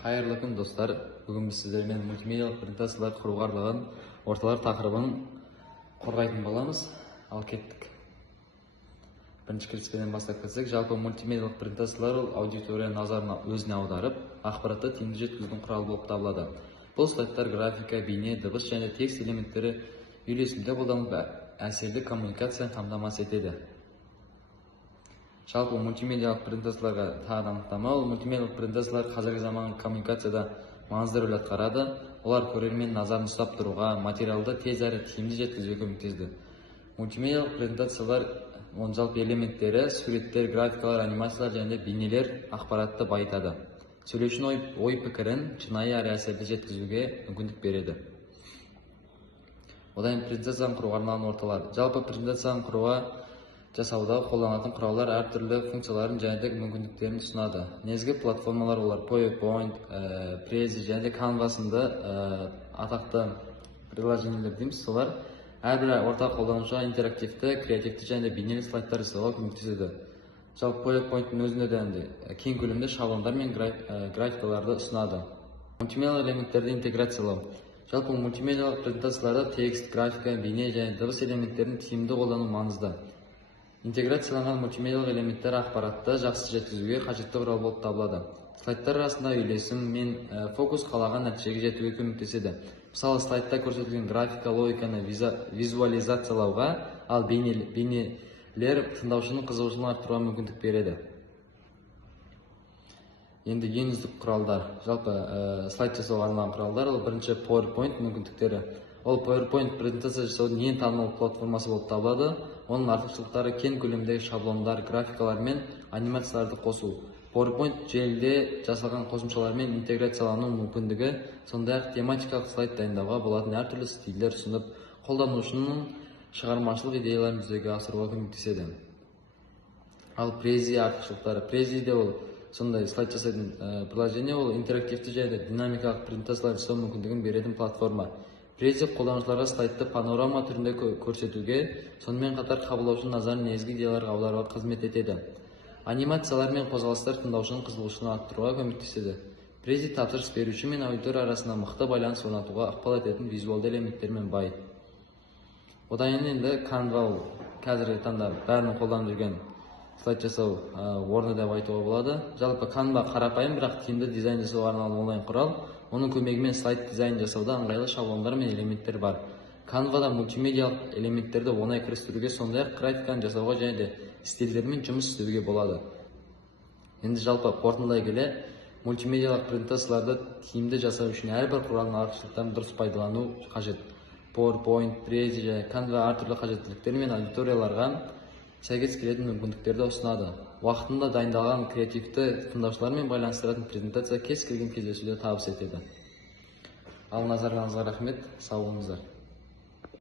Қайырлы күн достар. Бүгін біз сіздермен мультимедиалық презентациялар құруға арналған орталар тақырыбын қорғайтын боламыз. Ал кеттік. Бірінші кіріспеден бастап кетсек, жалпы мультимедиалық презентациялар аудитория назарына өзіне аударып, ақпаратты тиімді жеткізудің құралы болып табылады. Бұл слайдтар графика, бейне, дыбыс және текст элементтері үйлесімде қолданылып, әсерлі коммуникацияны қамтамасыз етеді. Жалпы мультимедиалық презентацияларға тағы анықтама. Ол мультимедиалық презентациялар қазіргі заманғы коммуникацияда маңызды рөл атқарады. Олар көрермен назарын ұстап тұруға, материалды тез әрі тиімді жеткізуге көмектеседі. Мультимедиалық презентациялар оның жалпы элементтері суреттер, графикалар, анимациялар және бейнелер ақпаратты байытады. Сөйлеушінің ой пікірін шынайы әрі әсерлі жеткізуге мүмкіндік береді. Одан презентацияны құруға арналған орталар. Жалпы презентацияны құруға жасауда қолданатын құралдар әртүрлі функцияларын және мүмкіндіктерін ұсынады. Негізгі платформалар олар PowerPoint, Prezi және Canva сынды атақты приложениелер дейміз. Солар әрбір ортақ қолданушыға интерактивті, креативті және бейнелі слайдтар жасауға көмектеседі. Жалпы PowerPoint-тың өзінде де кең көлемде шаблондар мен графикаларды ұсынады. Мультимедиалық элементтерді интеграциялау. Жалпы мультимедиалық презентацияларда текст, графика, бейне және дыбыс элементтерін тиімді қолдану маңызды. Интеграцияланған мультимедиалық элементтер ақпаратты жақсы жеткізуге қажетті құрал болып табылады. Слайдтар арасында үйлесім мен фокус қалаған нәтижеге жетуге көмектеседі. Мысалы, слайдта көрсетілген графика логиканы визуализациялауға, ал бейнелер тыңдаушының қызығушылығын арттыруға мүмкіндік береді. Енді ең үздік құралдар. Жалпы слайд жасауға арналған құралдар. Ол бірінші PowerPoint мүмкіндіктері. Ол PowerPoint презентация жасаудың ең танымал платформасы болып табылады. Оның артықшылықтары кең көлемдегі шаблондар, графикалар мен анимацияларды қосу. PowerPoint желіде жасалған қосымшалармен интеграциялану мүмкіндігі, сондай-ақ тематикалық слайд дайындауға болатын әртүрлі стильдер ұсынып, қолданушының шығармашылық идеяларын жүзеге асыруға көмектеседі. Ал Prezi артықшылықтары. Preziде ол сондай слайд жасайтын приложение, ол интерактивті және динамикалық презентациялар жасау мүмкіндігін беретін платформа. Prezi қолданушыларға слайдты панорама түрінде көрсетуге, сонымен қатар қабылдаушының назарын негізгі идеяларға аударуға қызмет етеді. Анимациялар мен қозғалыстар тыңдаушының қызығушылығын арттыруға көмектеседі. Prezi тапсырыс беруші мен аудитория арасында мықты байланыс орнатуға ықпал ететін визуалды элементтермен бай. Одан енді Canva қазіргі таңда бәрінің қолданып жүрген слайд жасау орны деп айтуға болады. Жалпы Canva қарапайым, бірақ тиімді дизайн жасауға арналған онлайн құрал. Оның көмегімен слайд дизайн жасауда ыңғайлы шаблондар мен элементтер бар. Canva'да мультимедиалық элементтерді оңай кірістіруге, сондай-ақ графиканы жасауға және де стильдермен жұмыс істеуге болады. Енді жалпы қорытындылай келе, мультимедиалық презентацияларды тиімді жасау үшін әрбір құралдың артықшылықтарын дұрыс пайдалану қажет. PowerPoint, Prezi және Canva әртүрлі қажеттіліктер мен аудиторияларға сәйкес келетін мүмкіндіктерді ұсынады. Уақытында дайындалған креативті тыңдаушылармен байланыстыратын презентация кез келген кездесуде табыс етеді. Ал назарларыңызға рахмет, сау болыңыздар.